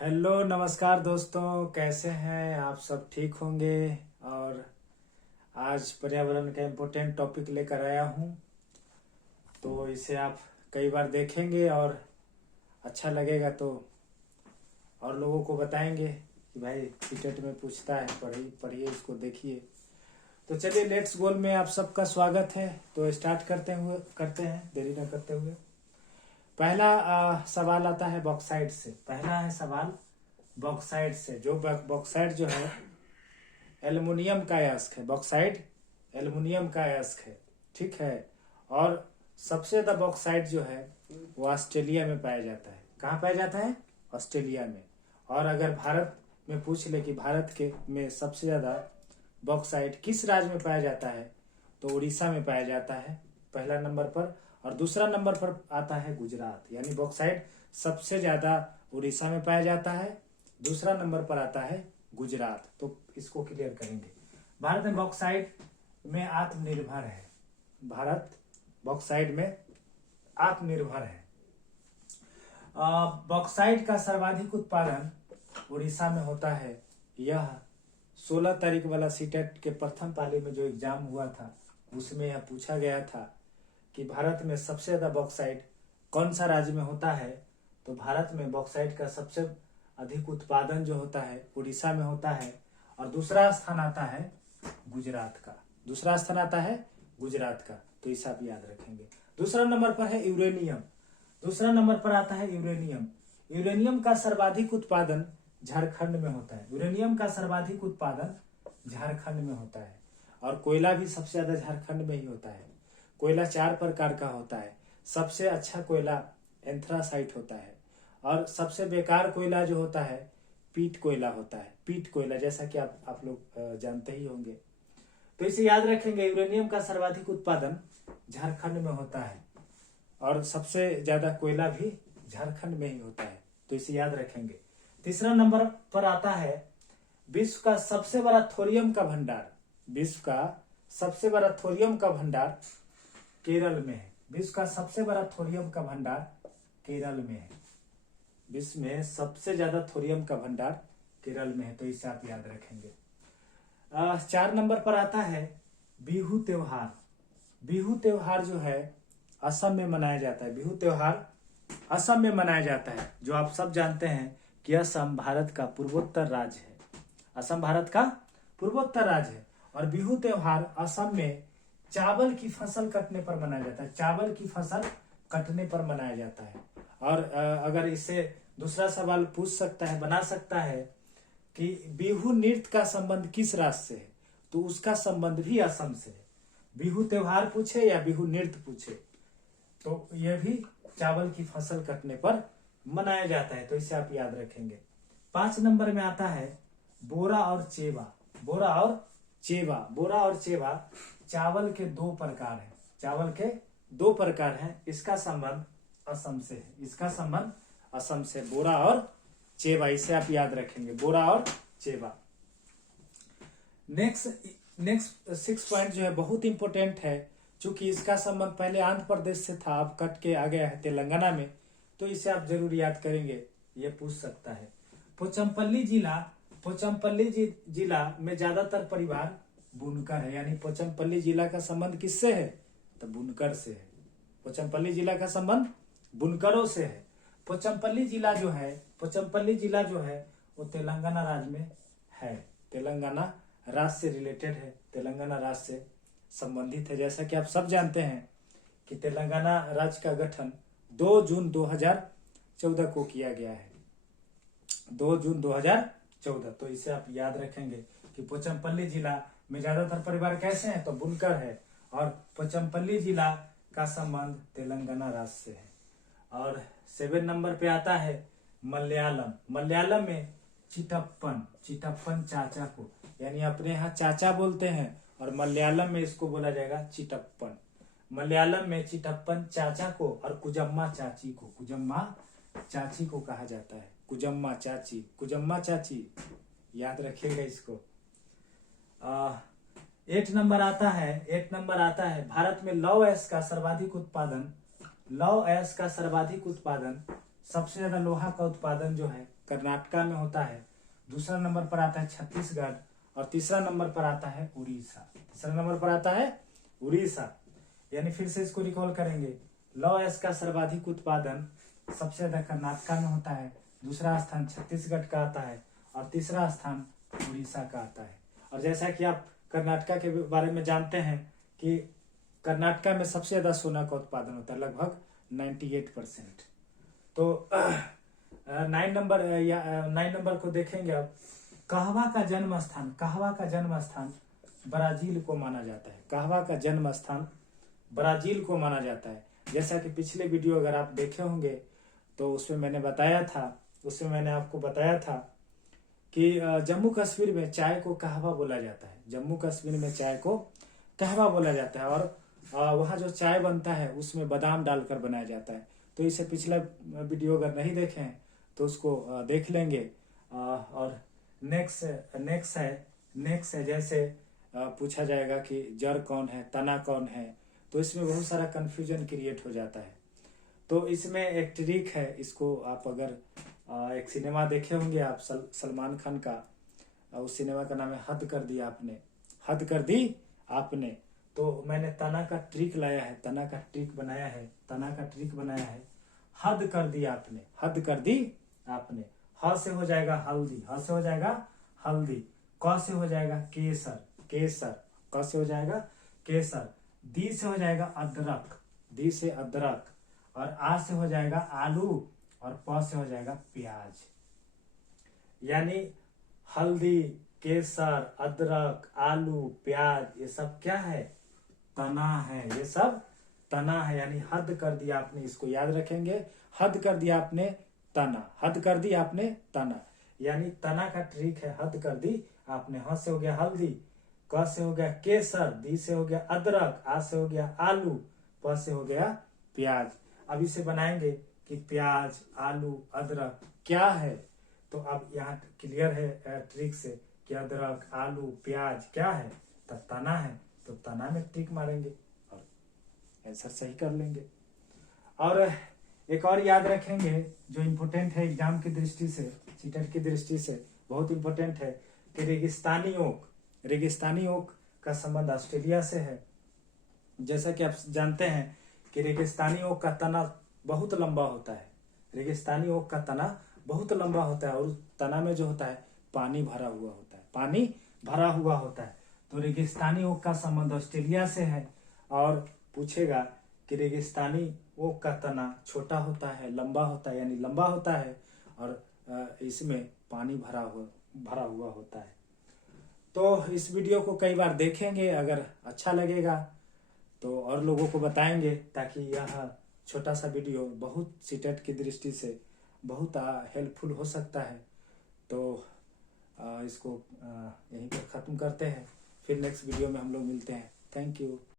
Hello नमस्कार दोस्तों, कैसे हैं आप? सब ठीक होंगे। और आज पर्यावरण का इम्पोर्टेंट टॉपिक लेकर आया हूँ, तो इसे आप कई बार देखेंगे और अच्छा लगेगा तो और लोगों को बताएंगे कि भाई क्रिकेट में पूछता है, पढ़िए पढ़िए इसको, देखिए। तो चलिए, लेट्स गोल में आप सबका स्वागत है। तो स्टार्ट करते हैं देरी न करते हुए। पहला सवाल आता है बॉक्साइट से। पहला है सवाल बॉक्साइट से। जो बॉक्साइट जो है एल्युमिनियम का अयस्क है। बॉक्साइट एल्युमिनियम का अयस्क है, ठीक है। और सबसे ज्यादा बॉक्साइट जो है वो ऑस्ट्रेलिया में पाया जाता है। कहाँ पाया जाता है? ऑस्ट्रेलिया में। और अगर भारत में पूछ ले कि भारत के में सबसे ज्यादा बॉक्साइट किस राज्य में पाया जाता है, तो उड़ीसा में पाया जाता है पहला नंबर पर। और दूसरा नंबर पर आता है गुजरात। यानी बॉक्साइट सबसे ज्यादा उड़ीसा में पाया जाता है, दूसरा नंबर पर आता है गुजरात। तो इसको क्लियर करेंगे। भारत में बॉक्साइट में आत्मनिर्भर है। भारत बॉक्साइट में आत्मनिर्भर है। बॉक्साइट का सर्वाधिक उत्पादन उड़ीसा में होता है। यह 16 तारीख वाला सीटेट के प्रथम पाली में जो एग्जाम हुआ था उसमें यह पूछा गया था कि भारत में सबसे ज्यादा बॉक्साइट कौन सा राज्य में होता है। तो भारत में बॉक्साइट का सबसे अधिक उत्पादन जो होता है उड़ीसा में होता है। और दूसरा स्थान आता है गुजरात का। दूसरा स्थान आता है गुजरात का। तो इसे आप याद रखेंगे। दूसरा नंबर पर है यूरेनियम। दूसरा नंबर पर आता है यूरेनियम। यूरेनियम का सर्वाधिक उत्पादन झारखंड में होता है। यूरेनियम का सर्वाधिक उत्पादन झारखंड में होता है। और कोयला भी सबसे ज्यादा झारखंड में ही होता है। कोयला 4 प्रकार का होता है। सबसे अच्छा कोयला एंथ्रासाइट होता है। और सबसे बेकार कोयला जो होता है पीट कोयला होता है। पीट कोयला, जैसा कि आप लोग जानते ही होंगे। तो इसे याद रखेंगे। यूरेनियम का सर्वाधिक उत्पादन झारखंड में होता है और सबसे ज्यादा कोयला भी झारखंड में ही होता है। तो इसे याद रखेंगे। तीसरा नंबर पर आता है विश्व का सबसे बड़ा थोरियम का भंडार। विश्व का सबसे बड़ा थोरियम का भंडार केरल में है। विश्व का सबसे बड़ा थोरियम का भंडार केरल में है। विश्व में सबसे ज्यादा थोरियम का भंडार केरल में है। तो इसे आप याद रखेंगे। 4 नंबर पर आता है बिहू त्योहार। बिहू त्योहार जो है असम में मनाया जाता है। बिहू त्योहार असम में मनाया जाता है। जो आप सब जानते हैं कि असम भारत का पूर्वोत्तर राज्य है। असम भारत का पूर्वोत्तर राज्य है। और बिहू त्योहार असम में चावल की फसल कटने पर मनाया जाता है। चावल की फसल कटने पर मनाया जाता है। और अगर इससे दूसरा सवाल पूछ सकता है, बना सकता है कि बिहू नृत्य का संबंध किस राज्य से है, तो उसका संबंध भी असम से है। बिहू त्योहार पूछे या बिहू नृत्य पूछे तो यह भी चावल की फसल कटने पर मनाया जाता है। तो इसे आप याद रखेंगे। 5 नंबर में आता है बोरा और चेवा। बोरा और चेवा। बोरा और चेवा चावल के 2 प्रकार हैं। चावल के 2 प्रकार हैं। इसका संबंध असम से है। इसका संबंध असम से। बोरा और चेवा, इसे आप याद रखेंगे। बोरा और चेवा। नेक्स्ट 6 पॉइंट जो है बहुत इंपॉर्टेंट है। चूंकि इसका संबंध पहले आंध्र प्रदेश से था, अब कट के आ गया है तेलंगाना में। तो इसे आप जरूर याद करेंगे, ये पूछ सकता है। पोचमपल्ली जिला में ज्यादातर परिवार बुनकर है। यानी पोचमपल्ली जिला का संबंध किससे है? तो बुनकर से है। पोचमपल्ली जिला का संबंध बुनकरों से है। पोचमपल्ली जिला जो है वो तेलंगाना राज्य में है। तेलंगाना राज्य से रिलेटेड है। तेलंगाना राज्य से संबंधित है। जैसा कि आप सब जानते हैं कि तेलंगाना राज्य का गठन 2 जून 2014 को किया गया है। 2 जून 2014। तो इसे आप याद रखेंगे कि पोचमपल्ली जिला में ज्यादातर परिवार कैसे हैं? तो बुनकर है। और पोचमपल्ली जिला का संबंध तेलंगाना राज्य से है। और 7 नंबर पे आता है मलयालम। मलयालम में चिटप्पन चाचा को, यानी अपने यहाँ चाचा बोलते हैं और मलयालम में इसको बोला जाएगा चिटप्पन। मलयालम में चिटप्पन चाचा को और कुजम्मा चाची को कहा जाता है। कुजम्मा चाची याद रखिएगा इसको। 8 नंबर आता है भारत में लौह अयस्क का सर्वाधिक उत्पादन सबसे ज्यादा लोहा का उत्पादन जो है कर्नाटका में होता है। दूसरा नंबर पर आता है छत्तीसगढ़ और तीसरा नंबर पर आता है उड़ीसा। तीसरा नंबर पर आता है उड़ीसा। यानी फिर से इसको रिकॉल करेंगे, लौह अयस्क का सर्वाधिक उत्पादन सबसे ज्यादा कर्नाटका में होता है, दूसरा स्थान छत्तीसगढ़ का आता है और तीसरा स्थान उड़ीसा का आता है। और जैसा कि आप कर्नाटका के बारे में जानते हैं कि कर्नाटका में सबसे ज्यादा सोना का उत्पादन होता है, लगभग 98%। तो 9 नंबर को देखेंगे अब। कहवा का जन्म स्थान ब्राजील को माना जाता है। कहवा का जन्म स्थान ब्राजील को माना जाता है। जैसा कि पिछले वीडियो अगर आप देखे होंगे तो उसमें मैंने आपको बताया था कि जम्मू कश्मीर में चाय को कहवा बोला जाता है। जम्मू कश्मीर में चाय को कहवा बोला जाता है और वहाँ जो चाय बनता है उसमें बादाम डालकर बनाया जाता है। तो इसे पिछला वीडियो अगर नहीं देखे हैं तो उसको देख लेंगे। और नेक्स्ट है जैसे पूछा जाएगा कि जड़ कौन है, तना कौन है, तो इसमें बहुत सारा कंफ्यूजन क्रिएट हो जाता है। तो इसमें एक ट्रिक है, इसको आप अगर एक सिनेमा देखे होंगे आप सलमान खान का, उस सिनेमा का नाम है हद कर दी आपने। तो मैंने तना का ट्रिक लाया है, तना का ट्रिक बनाया है। हद कर दी आपने। ह से हो जाएगा हल्दी, क से हो जाएगा केसर, क से हो जाएगा केसर, दी से हो जाएगा अदरक, और आ से हो जाएगा आलू और प से हो जाएगा प्याज। यानी हल्दी, केसर, अदरक, आलू, प्याज, ये सब क्या है? तना है। ये सब तना है। यानी हद कर दिया आपने, इसको याद रखेंगे, हद कर दिया आपने तना। यानी तना का ट्रिक है हद कर दी आपने। ह से हो गया हल्दी, क से हो गया केसर, दी से हो गया अदरक, आ से हो गया आलू, प से हो गया प्याज। अब इसे बनाएंगे कि प्याज, आलू, अदरक क्या है। तो अब यहाँ क्लियर है ट्रिक से कि अदरक, आलू, प्याज क्या है, तो तना है। तो तना में टिक मारेंगे और आंसर सही कर लेंगे। और एक और याद रखेंगे जो इम्पोर्टेंट है एग्जाम की दृष्टि से, सीटेट की दृष्टि से बहुत इम्पोर्टेंट है कि रेगिस्तानी ओक का संबंध ऑस्ट्रेलिया से है। जैसा कि आप जानते हैं कि रेगिस्तानी ओक का तना बहुत लंबा होता है। और तना में जो होता है पानी भरा हुआ होता है। तो रेगिस्तानी ओक का संबंध ऑस्ट्रेलिया से है। और पूछेगा कि रेगिस्तानी ओक का तना छोटा होता है, लंबा होता है, यानी लंबा होता है और इसमें पानी भरा हुआ होता है। तो इस वीडियो को कई बार देखेंगे, अगर अच्छा लगेगा तो और लोगों को बताएंगे, ताकि यह छोटा सा वीडियो बहुत सीटेट की दृष्टि से बहुत हेल्पफुल हो सकता है। तो इसको यहीं पर ख़त्म करते हैं, फिर नेक्स्ट वीडियो में हम लोग मिलते हैं। Thank you.